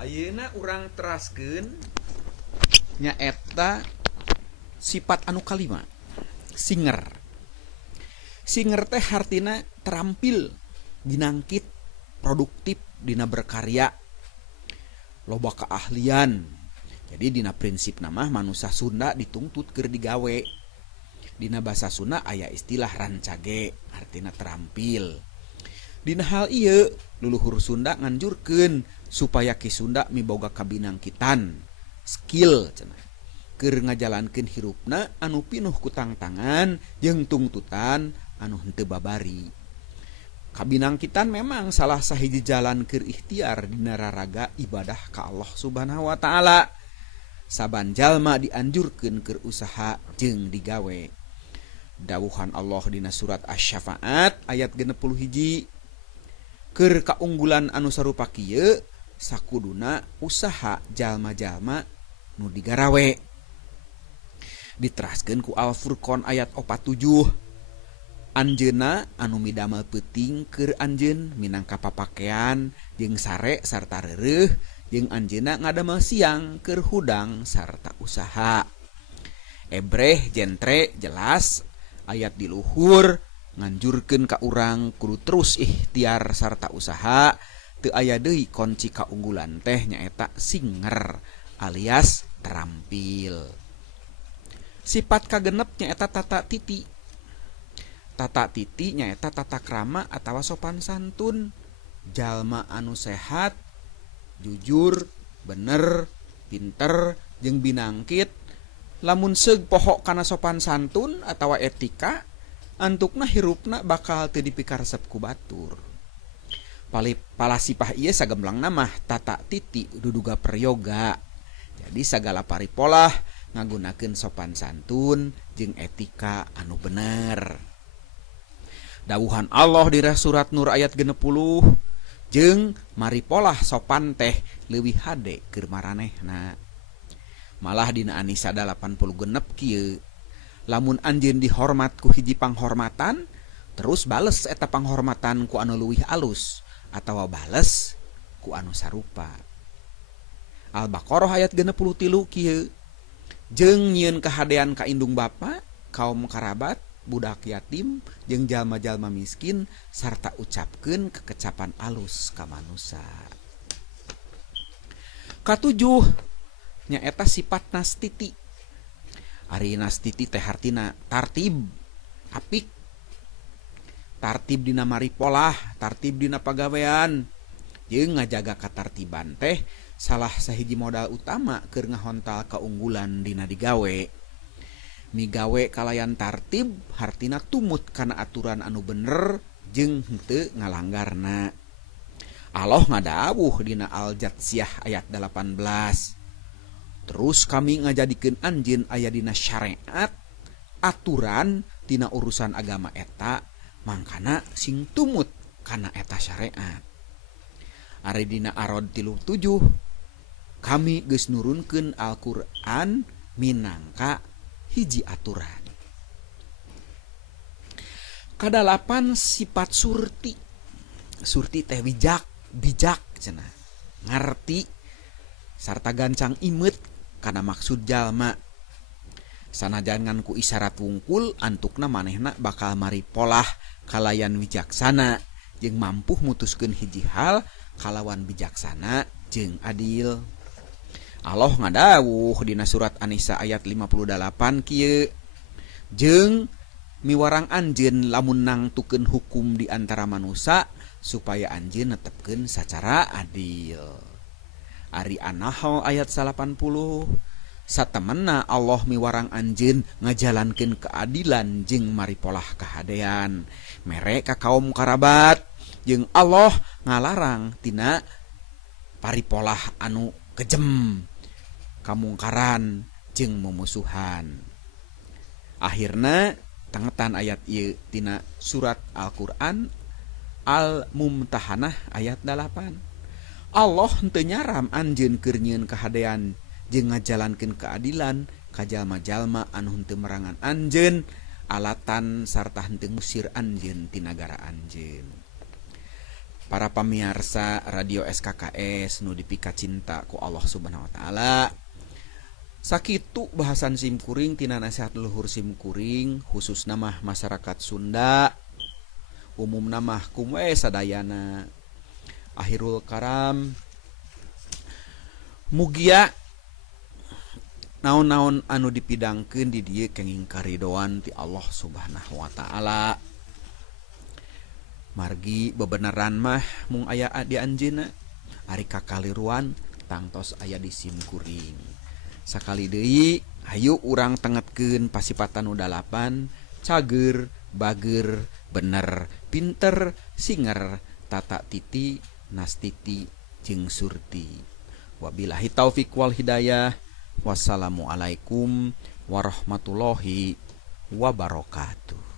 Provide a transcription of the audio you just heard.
Ayeuna urang teraskeun nyaeta sifat anu kalima singer. Singer teh hartina terampil, ginangkit, produktif dina berkarya, loba keahlian. Jadi dina prinsip nama manusia Sunda ditungtut keur digawe. Dina basa Sunda aya istilah rancage, artina terampil. Dina hal ieu luluhur Sunda nganjurkeun supaya Ki Sunda miboga kabinangkitan, skill cenah. Keur ngajalankeun hirupna anu pinuh ku tangtangan jeung tungtutan anu henteu babari. Kabinangkitan memang salah sahiji jalan keur ikhtiar dina raraga ibadah ka Allah Subhanahu wa taala. Saban jalma dianjurkeun keur usaha jeung digawe. Dawuhan Allah dina surat Asy-Syafaat ayat 61. Keur kaunggulan anu sarupa kieu sakuduna usaha jalma-jalma nu digarawe. Diteraskeun ku Al-Furqan ayat 47. Anjeunna anu midamel peuting keur anjeun minangka papakean jeung sare sarta reureuh, jeung anjeunna ngadamel siang keur hudang sarta usaha. Ebreh jentre jelas ayat di luhur nganjurkeun ka urang kudu terus ikhtiar sarta usaha. Teu aya deui kunci kaunggulan teh nyaeta singer alias terampil. Sifat kagenep nyaeta tata titi. Tata titi nyaeta tata krama atawa sopan santun. Jalma anu sehat, jujur, bener, pinter, jeung binangkit. Lamun seug poho kana sopan santun atawa etika, antukna hirupna bakal teu dipikaresep ku batur. Palasipah ieu sagemblang mah tata titi duduga prayoga. Jadi sagala paripolah ngagunakeun sopan santun jeung etika anu bener. Dawuhan Allah di surat Nur ayat 60, jeung maripolah sopan teh leuwih hade keur maranehna. Malah dina An-Nisa 86 kieu, lamun anjeun dihormat ku hiji panghormatan, terus bales eta panghormatan ku anu leuwih alus atawa bales ku anu sarupa. Al-Baqarah ayat 63 kieu, jeung nyieun kahadean ka indung bapa, kaum karabat, budak yatim, jeung jalma-jalma miskin, sarta ucapkeun kekecapan alus ka manusa. Katujuh nyaeta sifat nastiti. Ari nastiti teh hartina tartib, apik. Tartib dina maripolah, tartib dina pagawean, jeung ngajaga katartiban teh salah sahiji modal utama keur ngahontal kaunggulan dina digawe. Migawe kalayan tartib hartina tumut kana aturan anu bener jeung henteu ngalanggarna. Allah ngadawuh dina Al-Jatsiyah ayat 18. Terus kami ngajadikeun anjeun aya dina syariat aturan tina urusan agama eta, mangkana sing tumut kana eta syariat. Ari dina Ar-Ra'd 7, kami geus nurunkeun Al-Qur'an minangka hiji aturan. Kadalapan sifat surti. Surti teh bijak cenah. Ngarti sarta gancang imet kana maksud jalma. Sanajan ngan ku isyarat wungkul, antukna manehna bakal maripolah kalayan wijaksana jeung mampu mutuskeun hiji hal kalawan bijaksana jeung adil. Allah ngadawuh dina surat An-Nisa ayat 58 kieu, jeung miwarang anjeun lamun nangtukeun hukum di antara manusia supaya anjeun netepkeun sacara adil. Ari An-Nahl ayat 80, satemenna Allah miwarang anjeun ngajalankeun keadilan jeung maripolah kahadean mere ka kaum karabat, jeung Allah ngalarang tina paripolah anu kejem, kamungkaran jeung mumusuhan. Akhirna tengetan ayat ieu tina surat Al-Qur'an Al-Mumtahanah ayat 8. Allah henteu nyaram anjeun keur nyieun kahadean jeung ngajalankeun keadilan ka jalma-jalma anu henteu merangan anjeun, alatan sarta henteu ngusir anjeun ti nagara anjeun. para pamirsa radio SKKS nu dipika cinta ku Allah Subhanahu wa taala. Sakitu bahasan simkuring tina nasihat leluhur simkuring khususna mah masyarakat Sunda, umumna mah kumwe sadayana. Akhirul karam, mugia naon-naon anu dipidangkeun di dieu kenging karidoan ti Allah Subhanahu wa taala. Margi bebeneran mah mung aya di anjeunna, ari kakaliruan tangtos aya di simkuring. Sakali deui hayu urang tengetkeun pasipatan nu 8, cager, bager, bener, pinter, singer, tata titi, nastiti, jeung surti. Wabillahi taufik wal hidayah. Wassalamualaikum warahmatullahi wabarakatuh.